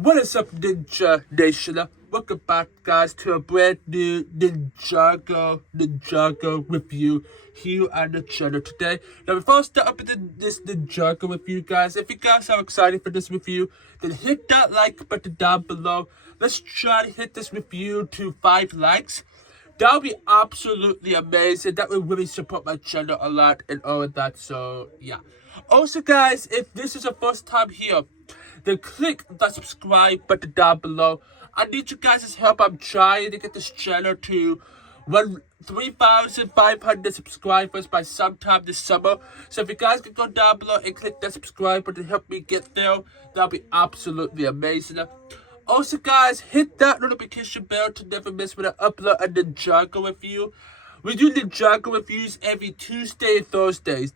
What is up, Ninja Nation? Welcome back, guys, to a brand new Ninjago review here on the channel today. Now, before I start up with this Ninjago review, guys, if you guys are excited for this review, then hit that like button down below. Let's try to hit this review to 5 likes. That would be absolutely amazing. That would really support my channel a lot and all of that. So, yeah. Also, guys, if this is your first time here, then click the subscribe button down below. I need you guys' help. I'm trying to get this channel to 3,500 subscribers by sometime this summer. So if you guys can go down below and click that subscribe button to help me get there, that'll be absolutely amazing. Also, guys, hit that notification bell to never miss when I upload a Ninjago review. We do Ninjago reviews every Tuesday and Thursdays.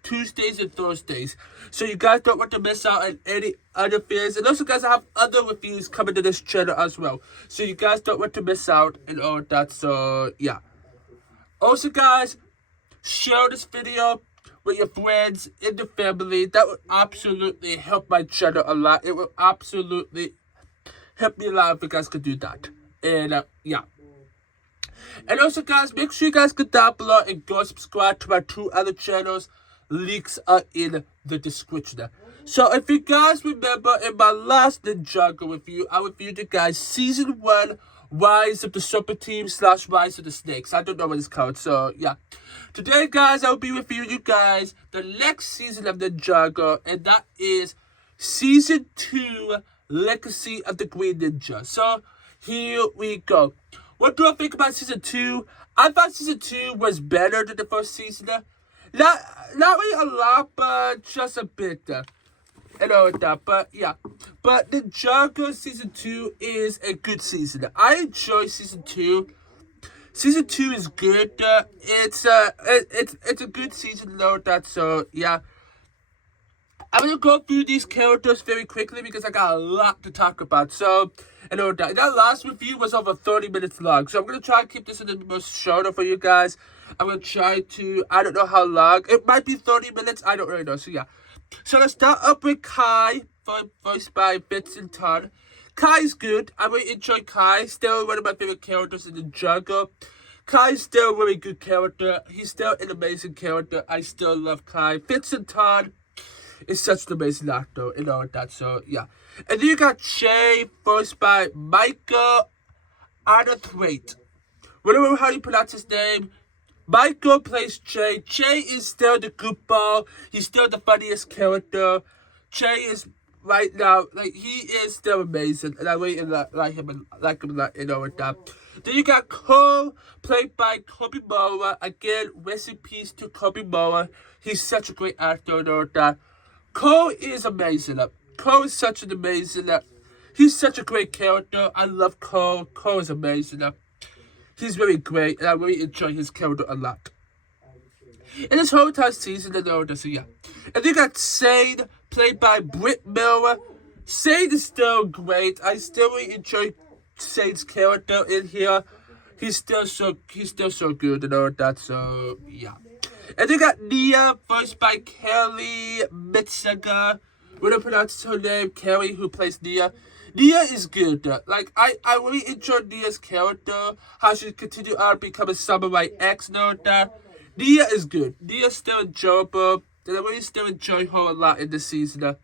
So you guys don't want to miss out on any other videos. And also, guys, I have other reviews coming to this channel as well. So you guys don't want to miss out and all of that. So, yeah. Also, guys, share this video with your friends and your family. That would absolutely help my channel a lot. It will absolutely help me a lot if you guys could do that. And, yeah. And also, guys, make sure you guys go down below and go subscribe to my 2 other channels. Links are in the description. So, if you guys remember, in my last Ninjago review, I reviewed you guys Season 1, Rise of the Super Team / Rise of the Snakes. I don't know what it's called, so, yeah. Today, guys, I'll be reviewing you guys the next season of Ninjago, and that is Season 2, Legacy of the Green Ninja. So, here we go. What do I think about Season 2? I thought Season 2 was better than the first season. Not really a lot, but just a bit. And all that, but yeah. But Ninjago Season 2 is a good season. I enjoy Season 2. Season 2 is good. It's a good season, though. That, so yeah. I'm going to go through these characters very quickly because I got a lot to talk about. So, and all that. That last review was over 30 minutes long. So I'm going to try to keep this a little bit shorter for you guys. I'm going to try to, I don't know how long. It might be 30 minutes. I don't really know. So, yeah. So let's start up with Kai, voiced by Vincent. Kai's good. I really enjoy Kai. Still one of my favorite characters in the Ninjago. Kai's still a really good character. He's still an amazing character. I still love Kai. Vincent is such an amazing actor and all that, so yeah. And then you got Che, voiced by Michael Arnathwaite. Whatever how you pronounce his name. Michael plays Che. Che is still the goofball. He's still the funniest character. Che is right now, like, he is still amazing, and I really like him a lot and all that. Then you got Cole, played by Kobe Moa. Again, rest in peace to Kobe Moa. He's such a great actor and all that. Cole is amazing. Cole is such an amazing. He's such a great character. I love Cole. Cole is amazing. He's really great, and I really enjoy his character a lot. In this whole entire season, and all that, so yeah. And you got Sade, played by Britt Miller. Sade is still great. I still really enjoy Sade's character in here. He's still so good and all that. So yeah. And you got Nia, voiced by Kelly Mitsaga. When I pronounce her name, Kelly, who plays Nia. Nia is good. Like, I really enjoy Nia's character. How she continued on becoming Samurai X and all that. Nia is good. Nia's still enjoyable. And I really still enjoy her a lot in this season.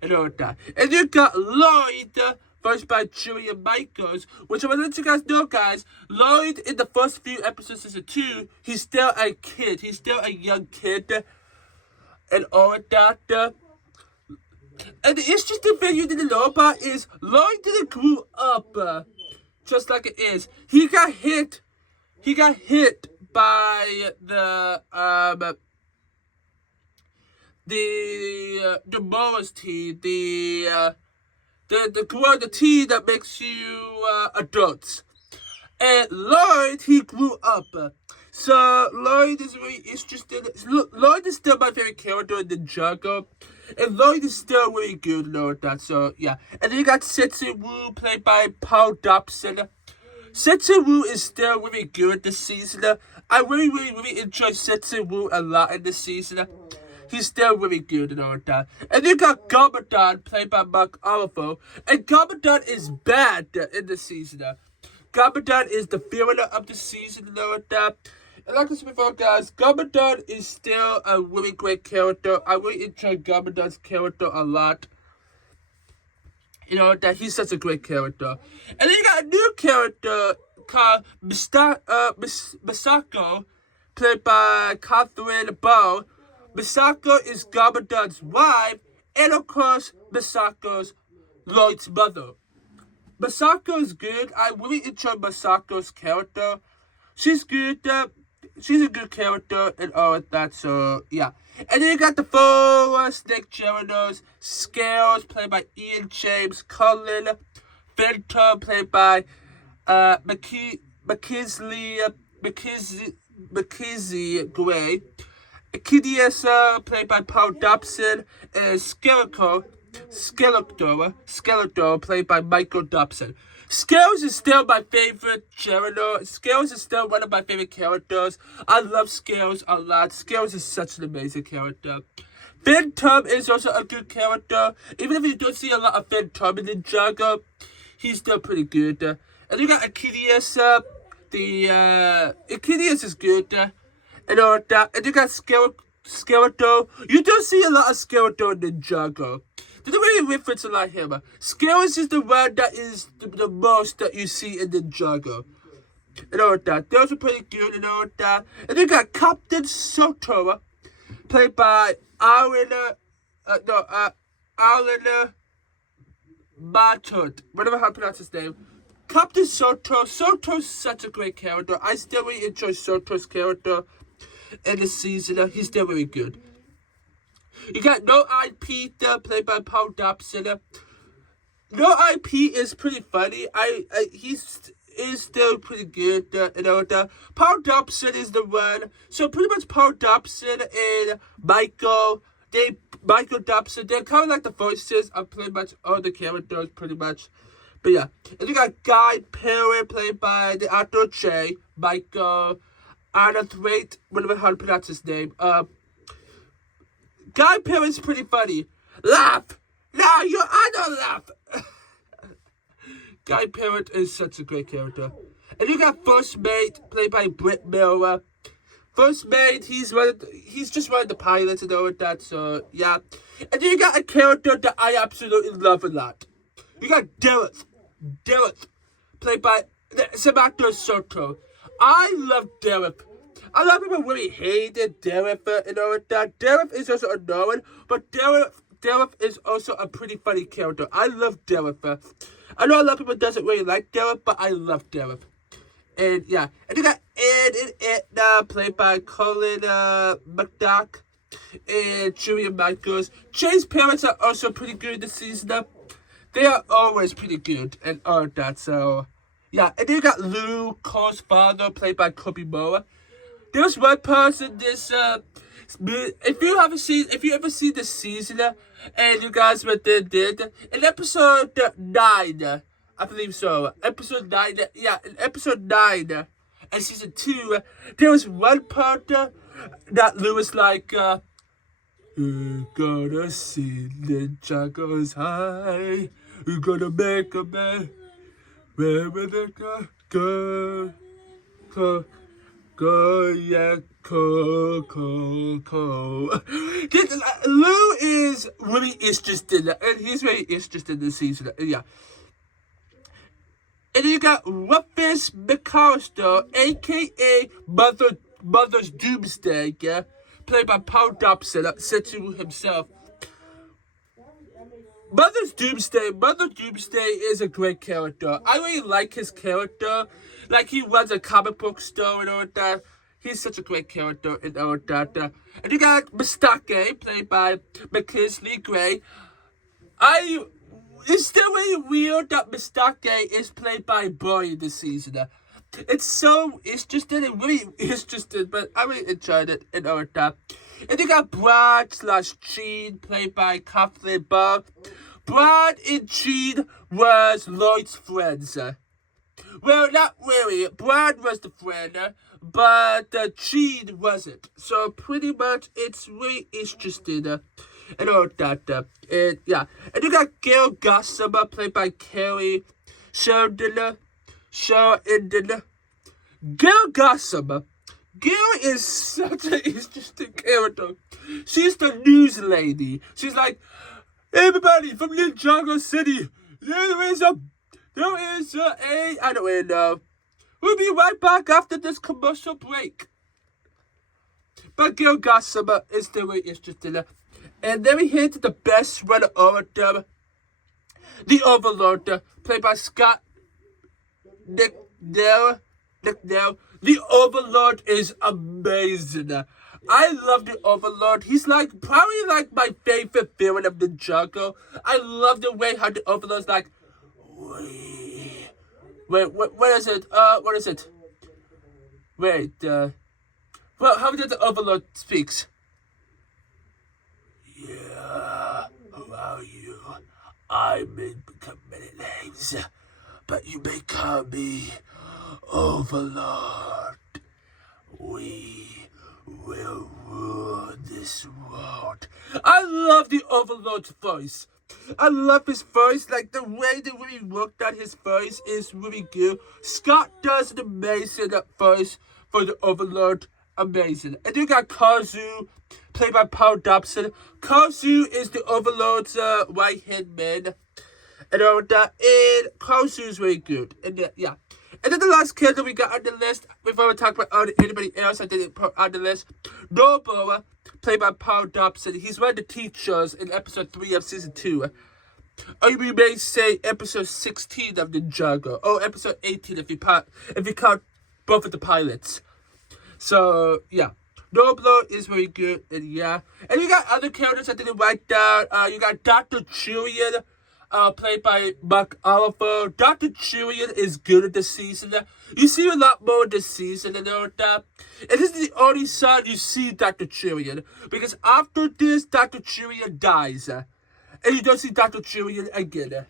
And all that. And you got Lloyd, voiced by Julia Michaels, which I want to let you guys know, guys. Lloyd, in the first few episodes of Season 2, he's still a kid. He's still a young kid. And all that. And the interesting thing you didn't know about is Lloyd didn't grow up just like it is. He got hit by the Morris tea, the tea that makes you adults. And Lloyd, he grew up. So Lloyd is really interesting. Lloyd is still my favorite character in Ninjago. And Lloyd is still really good and all that. So yeah. And then you got Sensei Wu, played by Paul Dobson. Sensei Wu is still really good this season. I really enjoy Sensei Wu a lot in this season. He's still really good and all that. And you got Gabardon, played by Mark Oliver. And Gabardon is bad in the season. Gabardon is the villain of the season and all that. And like I said before, guys, Gabardon is still a really great character. I really enjoy Gabardon's character a lot. You know, that he's such a great character. And then you got a new character called Misako, played by Catherine Bow. Misako is Gabardon's wife, and of course, Misako's Lloyd's mother. Misako is good. I really enjoy Misako's character. She's good. She's a good character and all of that, so yeah. And then you got the four snake generals: Scales, played by Ian James Cullen; Phantom, played by McKinsey Gray; Kidiasa, played by Paul Dobson; and Skeletor, played by Michael Dobson. Scales is still my favorite general. Scales is still one of my favorite characters. I love Scales a lot. Scales is such an amazing character. Phantom is also a good character. Even if you don't see a lot of Phantom in Ninjago, he's still pretty good. And you got Achilles. Achilles is good. And all that. And you got Skeletor. You don't see a lot of Skeletor in Ninjago. There's a really difference a lot here. Scales is the one that is the most that you see in Ninjago. And all that. Those are pretty good and all that. And you got Captain Soto, played by Arlena Matut. Whatever how to pronounce his name. Captain Soto. Soto's such a great character. I still really enjoy Soto's character in this season. He's still really good. You got No Eye Peter, played by Paul Dobson. No Eye Pete is pretty funny. He's still pretty good. You know, Paul Dobson is the one. So pretty much Paul Dobson and Michael Dobson, they're kind of like the voices of pretty much all the characters, pretty much. But yeah, and you got Guy Perry, played by the actor Jay, Michael Arnathwaite, whatever how to pronounce his name. Guy Perry's pretty funny. Laugh! No, I don't laugh! Guy Perry is such a great character. And you got First Mate, played by Britt Miller. First Mate, he's just one of the pilots and all of that, so yeah. And then you got a character that I absolutely love a lot. You got Derek, played by Samantha Soto. I love Derek. A lot of people really hated Derek and all of that. Derek is also annoying, but Derek is also a pretty funny character. I love Derek. I know a lot of people doesn't really like Derek, but I love Derek. And yeah, and you got Ed and Edna, played by Colin McDuck and Julia Michaels. Jay's parents are also pretty good this season. They are always pretty good and all of that. So yeah, and then you got Lou, Cole's father, played by Kobe Moore. There's one person this if you ever seen this season and you guys what they did in episode 9, I believe so. Episode 9, yeah, in episode 9 and season 2, there was one part that Lou was like, you're gonna see Ninjago's high. You're gonna make a man wherever they go. Go, yeah, Lou is really interested, and he's very interested in this season, yeah. And you got Rufus McAllister, a.k.a. Mother's Doomsday, yeah, played by Paul Dobson, Spinjitzu himself. Mother Doomsday is a great character. I really like his character. Like, he runs a comic book store and all that. He's such a great character and all that. And you got Mistake, played by McKinley Gray. It's still really weird that Mistake is played by a boy this season. It's so interesting and really interesting, but I really enjoyed it and all that. And you got Brad/Gene, played by Kathleen Bob. Brad and Gene was Lloyd's friends. Well, not really. Brad was the friend, but Gene wasn't. So pretty much, it's really interesting. And all that. And yeah, and you got Gail Gossamer, played by Carrie Sheridan. Gail Gossamer. Gail is such an interesting character. She's the news lady. She's like, everybody from Ninjago City, there is a, I don't even know. We'll be right back after this commercial break. But Gail Gossamer is still really interesting. And then we hit the best runner order, the Overlord, played by Scott McNeil. The Overlord is amazing. I love the Overlord. He's probably my favorite villain of Ninjago. I love the way how the Overlord's like, wait, what is it? What is it? Wait, well, how did the Overlord speaks? Yeah, who are you? I may become many names, but you may call me Overlord. We will rule this world. I love the Overlord's voice. I love his voice. Like, the way they really worked on his voice is really good. Scott does an amazing voice for the Overlord. Amazing. And you got Kazu, played by Paul Dobson. Kazu is the Overlord's right-hand man. And all that. And Kazu is really good. And yeah. And then the last character we got on the list, before we talk about anybody else I didn't put on the list, Noboa, played by Paul Dobson. He's one of the teachers in episode 3 of season 2. Or you may say episode 16 of Ninjago. Or episode 18 if you count both of the pilots. So, yeah. Noboa is very good, and yeah. And you got other characters I didn't write down. You got Dr. Julian, played by Mark Oliver. Dr. Julian is good at this season. You see a lot more this season and all that. And this is the only time you see Dr. Julian. Because after this, Dr. Julian dies. And you don't see Dr. Julian again.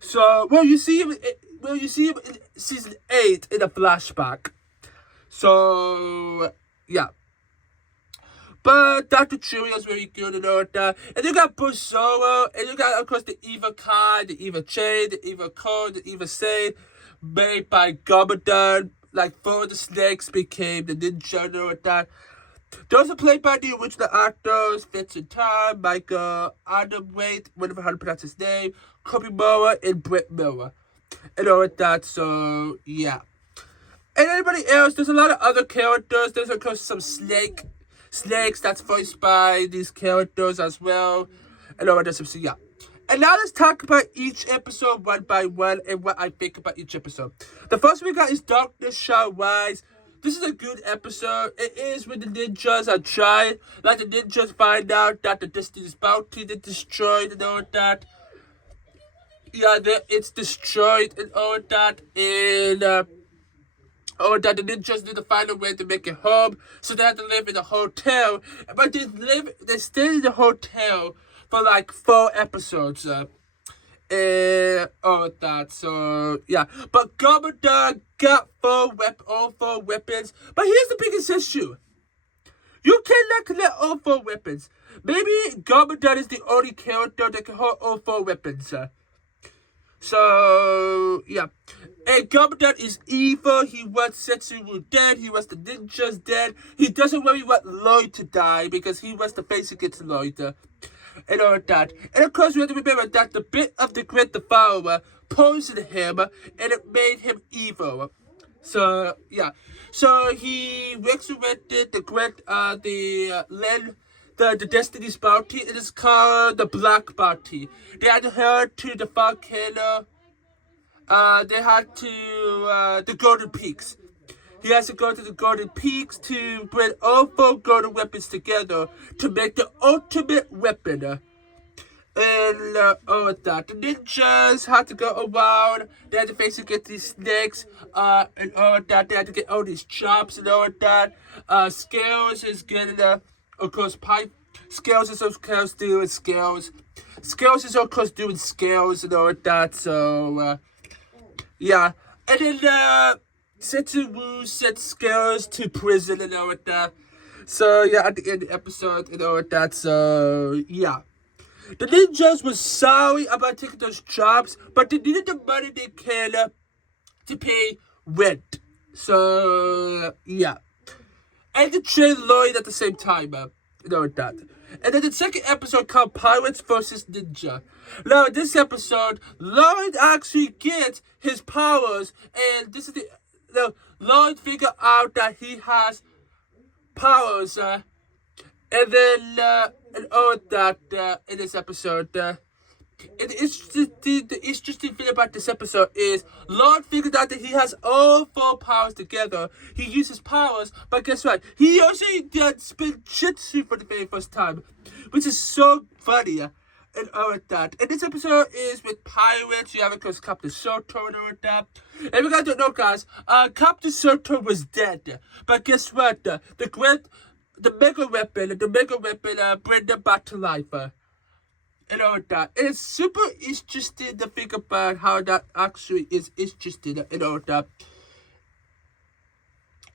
So, you see him in season 8 in a flashback. So, yeah. But Dr. Julian's really good and all that. And you got Busoro, and you got, of course, the Eva Kai, the Eva Chain, the Eva Code, the Eva Sane, made by Gabadon. Like, 4 of the snakes became the ninja and all that. Those are played by the original actors, Vincent Time, Michael Adam Waite, whatever how to pronounce his name, Kobe Moa, and Brett Miller. And all of that, so, yeah. And anybody else, there's a lot of other characters. There's, of course, some snakes that's voiced by these characters as well. And all of that, so yeah. And now let's talk about each episode one by one and what I think about each episode. The first we got is Darkness Shall Rise. This is a good episode. It is when the ninjas are trying. Like, the ninjas find out that the Destiny's Bounty is destroyed and all that. Yeah, it's destroyed and all that. And, that the ninjas need to find a way to make it home. So they have to live in a hotel. But they stay in the hotel for like 4 episodes. And all that, so yeah. But Gabadon got all 4 weapons. But here's the biggest issue. You cannot collect all 4 weapons. Maybe Gabadon is the only character that can hold all 4 weapons. So, yeah. And Gabadon is evil. He wants Setsuru dead. He wants the ninjas dead. He doesn't really want Lloyd to die because he wants to face against Lloyd. And all that. And of course, we have to remember that the bit of the Great Devourer poisoned him, and it made him evil. So, yeah. So, he resurrected the Destiny's Bounty. It is called the Black Bounty. They had to head to the volcano. They had to, the Golden Peaks. He has to go to the Golden Peaks to bring all 4 golden weapons together to make the ultimate weapon. And all of that. The ninjas had to go around. They had to face against these snakes. And all of that. They had to get all these chops and all of that. Scales is getting of course, pipe. Scales is of course doing scales. Scales is of course doing scales and all of that. So, yeah. And then, Setsuwu sends girls to prison and all of that. So, yeah, at the end of the episode and all of that, so, yeah. The ninjas were sorry about taking those jobs, but they needed the money they can to pay rent. So, yeah. And to train Lloyd at the same time, you know that. And then the second episode called Pirates vs. Ninja. Now, in this episode, Lloyd actually gets his powers, and this is Lloyd figure out that he has powers, and then, and all that, in this episode, and the interesting thing about this episode is Lord figured out that he has all four powers together. He uses powers, but guess what? He also did Spinjitzu for the very first time, which is so funny. And all of that. And this episode is with pirates. You have, of course, Captain Soto and all of that. And we gotta know, guys, Captain Soto was dead. But guess what? The mega weapon bring them back to life. And all that. And it's super interesting to think about how that actually is interesting and all that.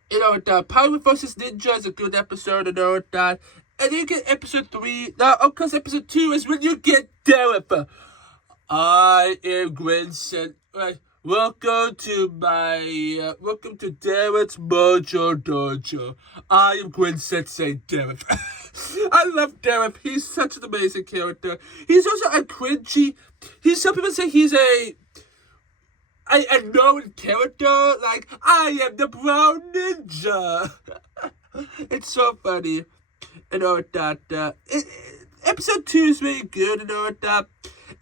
You know, the Pirate vs. Ninja is a good episode and all that. And then you get episode 3. Now, of course, episode 2 is when you get Derek. I am Gwenson. Right. Welcome to Derek's Mojo Dojo. I am Gwen Sensei Derek. I love Derek. He's such an amazing character. He's also a cringy. Some people say he's a known character. Like, I am the Brown Ninja. It's so funny. And all that. Episode 2 is really good and all that.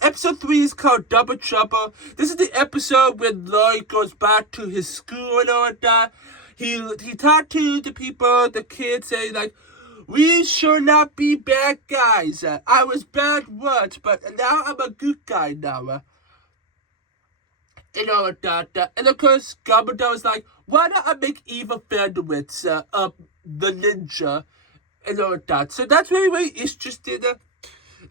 Episode 3 is called Double Trouble. This is the episode when Lloyd goes back to his school and all that. He talked to the people, the kids, saying like, we should not be bad guys. I was bad once, but now I'm a good guy now. And all that. And of course, Gabardine was like, why not I make evil bandwidths of the ninja and all that. So that's very, very interesting.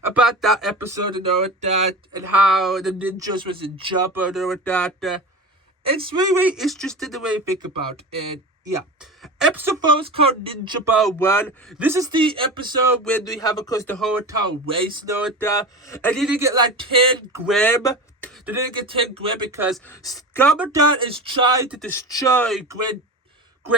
About that episode and all that, and how the ninjas was in trouble and all that. It's really, really interesting the way you think about it. And yeah. Episode 4 is called Ninja Ball 1. This is the episode when we have, of course, the whole town race and all that. And you get like 10 gram. They didn't get 10 gram because Gamadon is trying to destroy Gwen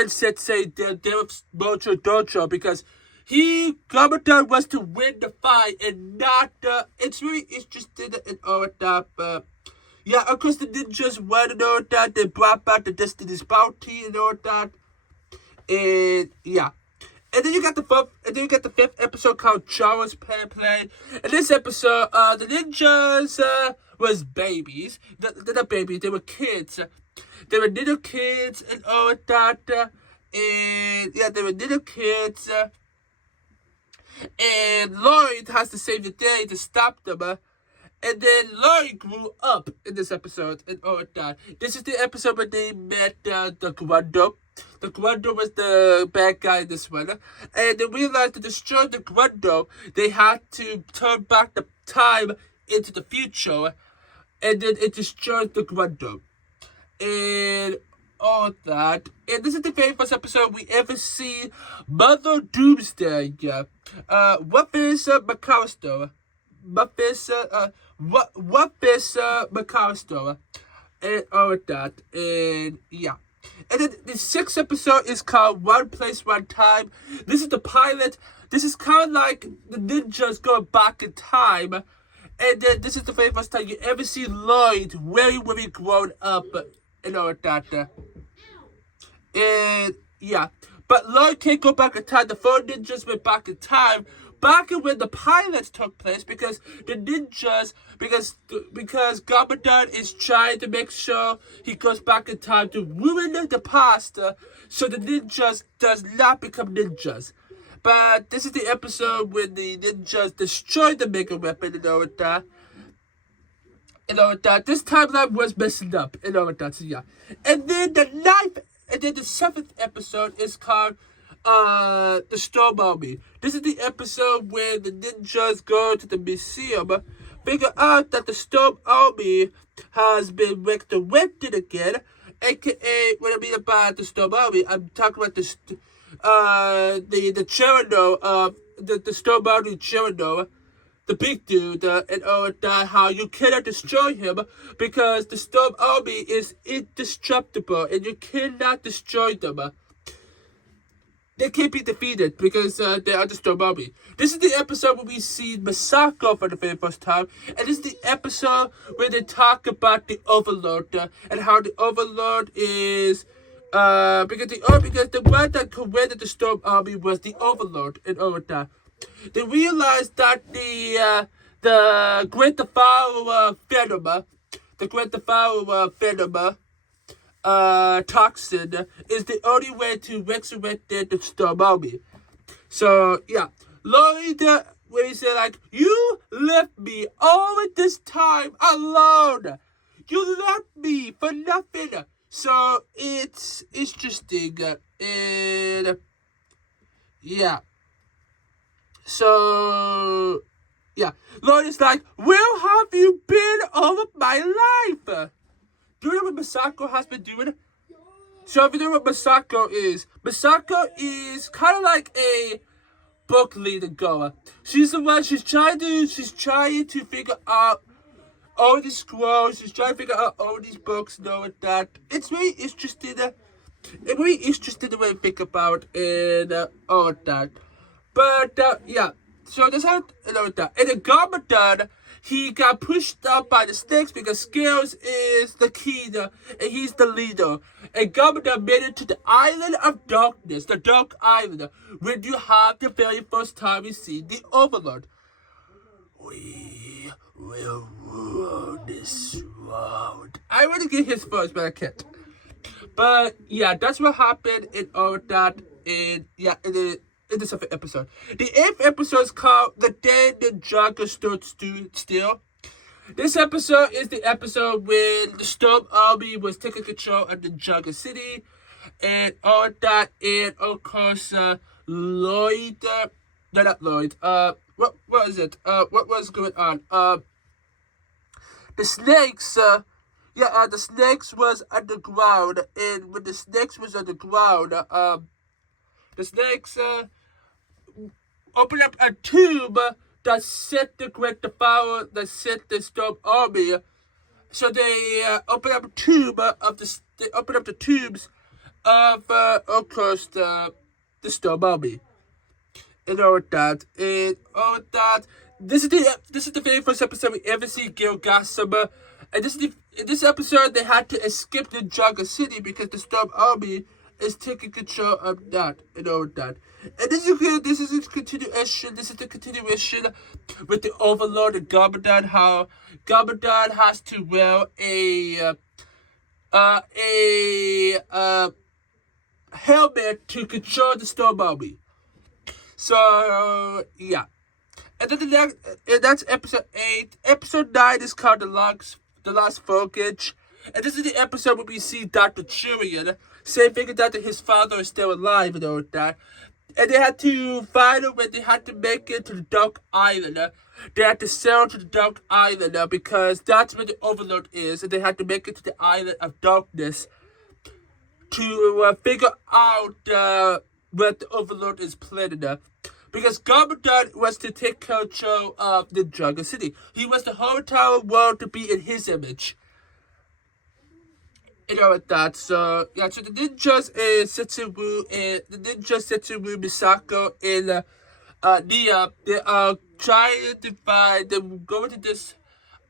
Sensei Derek's Mojo Dojo because Gamadon wants to win the fight and not it's really interesting and all that, but yeah, of course the ninjas won and all that. They brought back the Destiny's Bounty and all that, and yeah. And then you got the fifth episode called Charles Play. In this episode, the ninjas was babies. They're not babies, they were kids. They were little kids and all that, and yeah, they were little kids. And Lloyd has to save the day to stop them. And then Lloyd grew up in this episode and all that. This is the episode where they met the Guando. The Guando was the bad guy in this one. And they realized to destroy the Guando, they had to turn back the time into the future. And then it destroyed the Guando. And all that. And this is the very first episode we ever see Mother Doomsday. What is McAllister? What is McAllister? And all that. And yeah. And then the sixth episode is called One Place, One Time. This is the pilot. This is kind of like the ninjas going back in time. And then this is the very first time you ever see Lloyd very, very grown up and all that. And yeah, but Lloyd can't go back in time. The four ninjas went back in time, back when the pilots took place, because the ninjas, because Gamadon is trying to make sure he goes back in time to ruin the past, so the ninjas does not become ninjas. But this is the episode when the ninjas destroyed the mega weapon and all that. And all that. This timeline was messing up and all that. So yeah. And then the seventh episode is called the Storm Army. This is the episode where the ninjas go to the museum, figure out that the Storm Army has been resurrected again, aka when I mean about the Storm Army, I'm talking about the Cherno, the Storm Army Cherno, the big dude, and how you cannot destroy him because the Storm Army is indestructible and you cannot destroy them. They can't be defeated because they are the Storm Army. This is the episode where we see Masako for the very first time, and this is the episode where they talk about the Overlord and how the Overlord is because the one that commanded the Storm Army was the Overlord and all of that. They realized that the Great Devourer Venom, toxin is the only way to resurrect the Storm Army. So yeah, Lloyd, when he said like, "You left me all this time alone. You left me for nothing." So it's interesting, and yeah. So yeah, Lloyd is like, "Where have you been all of my life?" Do you know what Masako has been doing? So if you know what Masako is kind of like a book leader goer. She's the one, she's trying to figure out all these scrolls, she's trying to figure out all these books, knowing that. It's very interesting, the way to think about and all of that. But, yeah. So that's how you know that. And the Garmadon, he got pushed up by the snakes because Scales is the leader, and he's the leader. And Garmadon made it to the Island of Darkness, the Dark Island, when you have the very first time you see the Overlord. We will rule this world. I want to get his first, but I can't. But yeah, that's what happened in all of that. And yeah, in the 7th episode. The 8th episode is called The Day Ninjago Stood Still. This episode is the episode when the Storm Army was taking control of Ninjago City and all that. And of course, Lloyd, no, not Lloyd, what is it? What was going on? The snakes, the snakes was underground, and when the snakes was underground, the snakes, open up a tube that set the Great Devourer, that set the Storm Army. So they open up a tube they open up the tubes of course, the Storm Army. And all that, This is the very first episode we ever see Gilgasama. And in this episode they had to escape the Ninjago City because the Storm Army is taking control of that and all that. And this is the continuation with the Overlord and Garmadon, how Garmadon has to wear a helmet to control the Storm Army. So yeah. And then that's episode 8. Episode 9 is called The Lost Focus. And this is the episode where we see Dr. Churian figuring out that his father is still alive and all that. And they had to find him when they had to make it to the Dark Island. They had to sail to the Dark Island because that's where the Overlord is. And they had to make it to the Island of Darkness to figure out what the Overlord is planning. Because Garmadon was to take control of the Ninjago City. He was the whole entire world to be in his image. And all of that. So yeah, so the ninjas is Setsuwu Misako and Nia, they are trying to find, they're going to this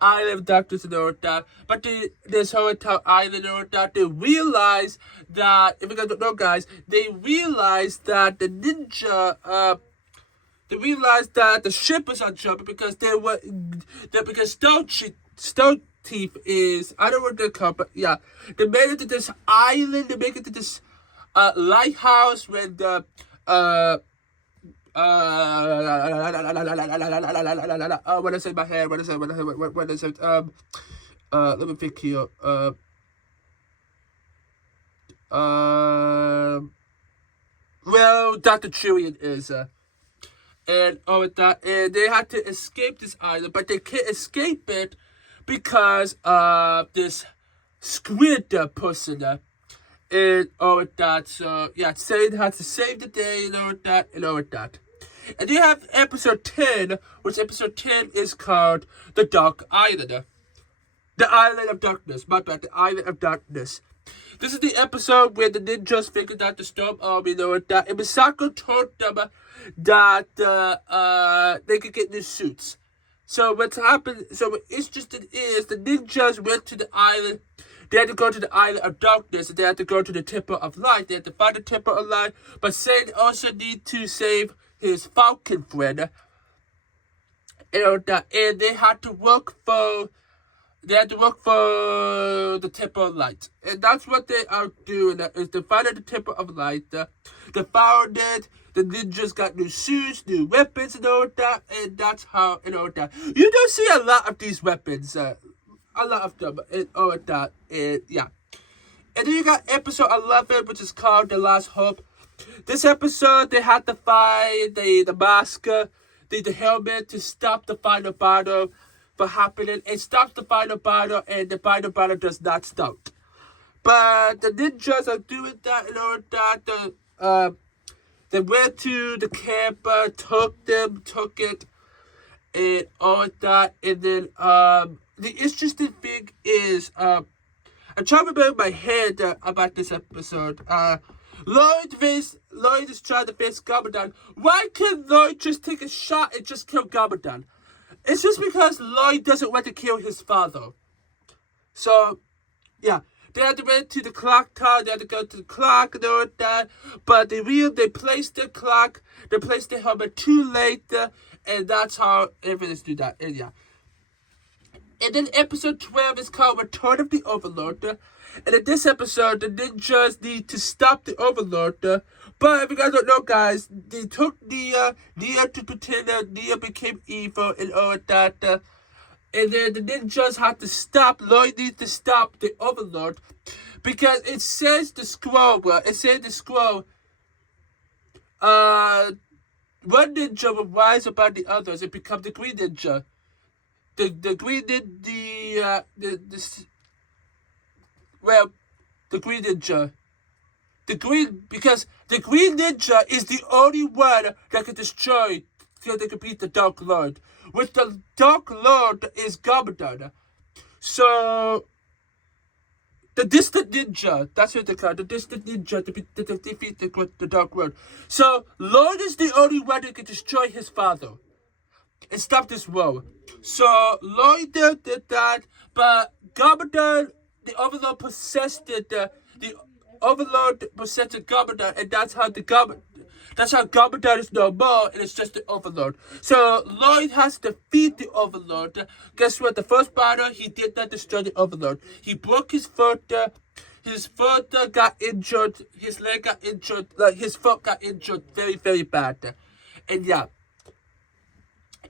island of darkness and all of that, but this whole entire island and all of that, they realize that, if you guys don't know guys, they realize that the ninja, they realized that the ship was on trouble because because Stone Teeth is, I don't know what they're called, but yeah, they made it to this island, they make it to this lighthouse when the what I say in my head, what I say, let me think here, well, Dr. Churian is, and all of that, and they had to escape this island, but they can't escape it because of this squid person. And all of that. So yeah, saying how to save the day and all of that and all of that. And you have episode 10, which episode 10 is called The Dark Island. The Island of Darkness. My bad, the Island of Darkness. This is the episode where the ninjas figured out the Storm Army and all of that. And Misako told them that they could get new suits. So what's happened, so what interesting is the ninjas went to the island. They had to go to the Island of Darkness, and they had to go to the Temple of Light. They had to find the Temple of Light, but Satan also need to save his falcon friend. And they had to work for the Temple of Light. And that's what they are doing, is to find the Temple of Light. They found it. The ninjas got new suits, new weapons, and all that. And that's how, and all that. You don't see a lot of these weapons. A lot of them, and all that. And yeah. And then you got episode 11, which is called The Last Hope. This episode, they had to find the mask, the helmet to stop the final battle from happening. It stops the final battle, and the final battle does not stop. But the ninjas are doing that and all that. They went to the camp, took it, and all that. And then the interesting thing is, I'm trying to remember in my head about this episode. Lloyd is trying to face Gamadan. Why can't Lloyd just take a shot and just kill Gamadan? It's just because Lloyd doesn't want to kill his father. So, yeah. They had to went to the clock tower, they had to go to the clock and all that. But they placed the clock, they placed the helmet too late, and that's how everything's do that. And yeah. And then episode 12 is called Return of the Overlord. And in this episode, the ninjas need to stop the Overlord. But if you guys don't know, guys, they took Nia to pretend that Nia became evil and all that. And then the ninjas had to stop, Lloyd needs to stop the Overlord. Because it says the scroll, one ninja will rise above the others and become the Green Ninja. The Green Ninja, the Green Ninja. Because the Green Ninja is the only one that can destroy, so they can beat the Dark Lord. Which the Dark Lord is Gamadan. So, the Distant Ninja, that's what they call it, the Distant Ninja to defeat the Dark Lord. So, Lord is the only one that can destroy his father and stop this war. So, Lloyd did that, but Gamadan, the Overlord possessed the Overlord possessed Gamadan, and that's how Gamadan is no more, and it's just the Overlord. So, Lloyd has to defeat the Overlord. Guess what? The first battle, he did not destroy the Overlord. He broke his foot. His foot got injured. His leg got injured. His foot got injured very, very bad. And yeah.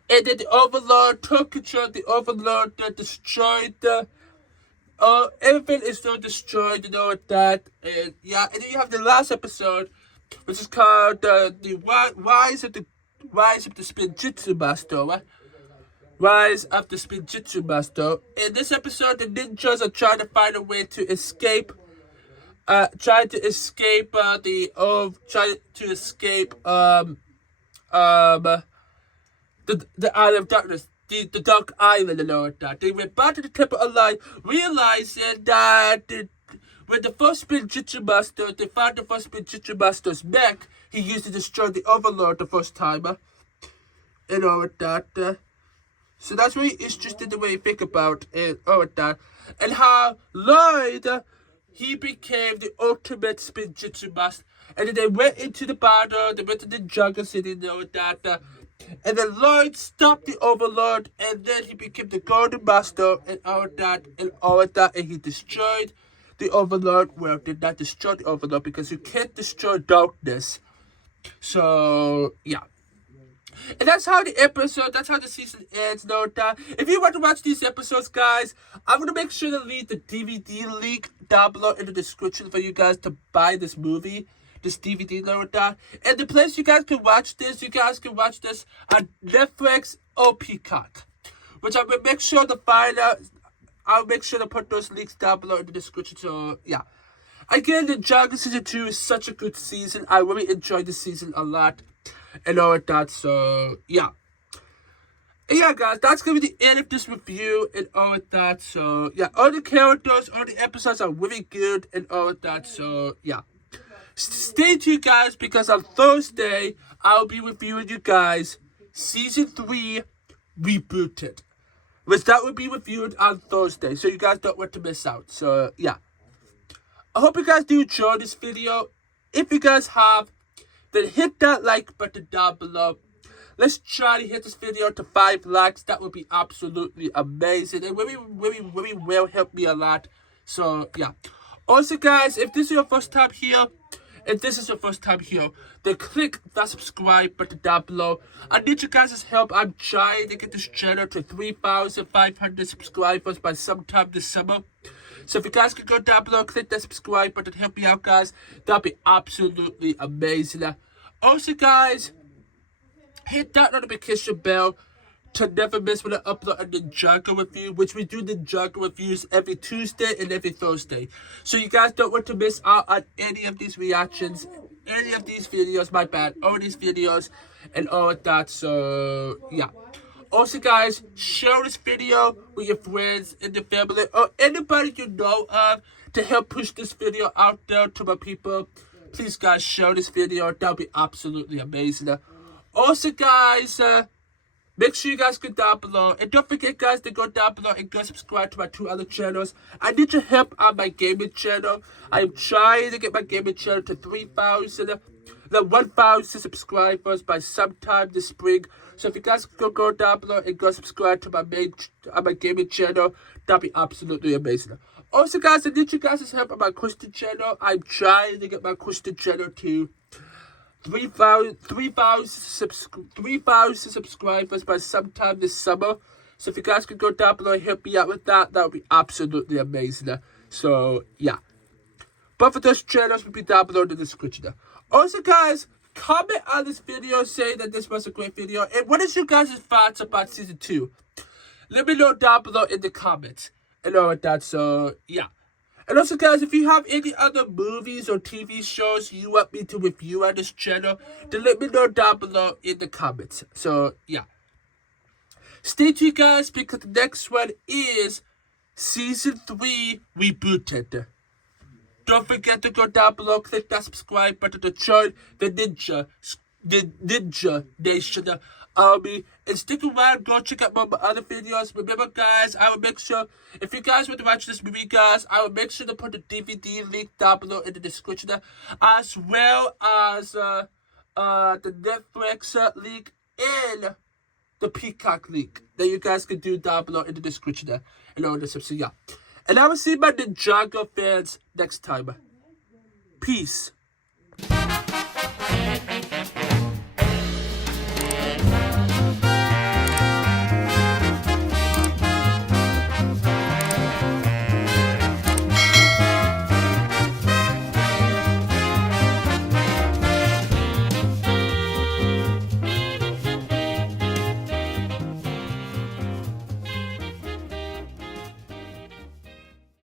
And then the Overlord took control. The Overlord destroyed everything is still destroyed, you know what that. And yeah, and then you have the last episode, which is called the Rise of the Spinjitzu Master. Rise of the Spinjitzu Master. In this episode, the ninjas are trying to find a way to escape. Trying to escape the Island of Darkness, the Dark Island and all that. They went back to the Temple of Light, realizing that when the first Spinjitzu Master, they found the first Spinjitzu Master's mech, he used to destroy the Overlord the first time, and all that. So that's really interesting the way you think about it, all that. And how Lloyd, he became the ultimate Spinjitzu Master. And then they went into the battle, they went to the Ninjago City and all that. And then Lloyd stopped the Overlord, and then he became the Golden Master, and all that, and he destroyed the Overlord. Well, did not destroy the Overlord, because you can't destroy darkness. So, yeah. And that's how the season ends, no doubt. If you want to watch these episodes, guys, I'm going to make sure to leave the DVD link down below in the description for you guys to buy this movie. This DVD, no doubt. And the place you guys can watch this on Netflix or Peacock. Which I will make sure to find out. I'll make sure to put those links down below in the description. So yeah. Again, the Ninjago Season 2 is such a good season. I really enjoyed the season a lot. And all of that. So yeah. And yeah, guys, that's going to be the end of this review and all of that. So, yeah, all the characters, all the episodes are really good and all of that. So, yeah. Stay tuned, guys, because on Thursday, I'll be reviewing you guys Season 3 Rebooted. Which that will be reviewed on Thursday. So, you guys don't want to miss out. So, yeah. I hope you guys do enjoy this video. If you guys have, then hit that like button down below. Let's try to hit this video to 5 likes. That would be absolutely amazing. It really will help me a lot. So, yeah. Also, guys, if this is your first time here, then click that subscribe button down below. I need you guys' help. I'm trying to get this channel to 3,500 subscribers by sometime this summer. So if you guys could go down below, click that subscribe button to help me out, guys. That'd be absolutely amazing. Also, guys, hit that notification bell to never miss when I upload a Ninjago review, which we do Ninjago reviews every Tuesday and every Thursday. So you guys don't want to miss out on any of these reactions, any of these videos, my bad, all these videos and all of that. So, yeah. Also, guys, share this video with your friends and your family or anybody you know of to help push this video out there to my people. Please, guys, share this video. That would be absolutely amazing. Also, guys, make sure you guys go down below. And don't forget, guys, to go down below and go subscribe to my 2 other channels. I need your help on my gaming channel. I am trying to get my gaming channel to 1,000 subscribers by sometime this spring. So if you guys go down below and go subscribe to my gaming channel, that'd be absolutely amazing. Also, guys, I need you guys' help on my Christian channel. I'm trying to get my Christian channel to 3,000 subscribers by sometime this summer. So if you guys could go down below and help me out with that, that would be absolutely amazing. So, yeah. Both of those channels will be down below in the description. Also, guys, comment on this video saying that this was a great video. And what is your guys' thoughts about Season 2? Let me know down below in the comments. And all of that, so, yeah. And also, guys, if you have any other movies or TV shows you want me to review on this channel, then let me know down below in the comments. So, yeah. Stay tuned, guys, because the next one is Season 3 Rebooted. Don't forget to go down below, click that subscribe button to join the Ninja Nation Army. And stick around, go check out more of my other videos. Remember, guys, I will make sure, if you guys want to watch this movie, guys, I will make sure to put the DVD link down below in the description, as well as the Netflix link and the Peacock link that you guys can do down below in the description and all this. So, yeah. And I will see my Ninjago fans next time. Peace.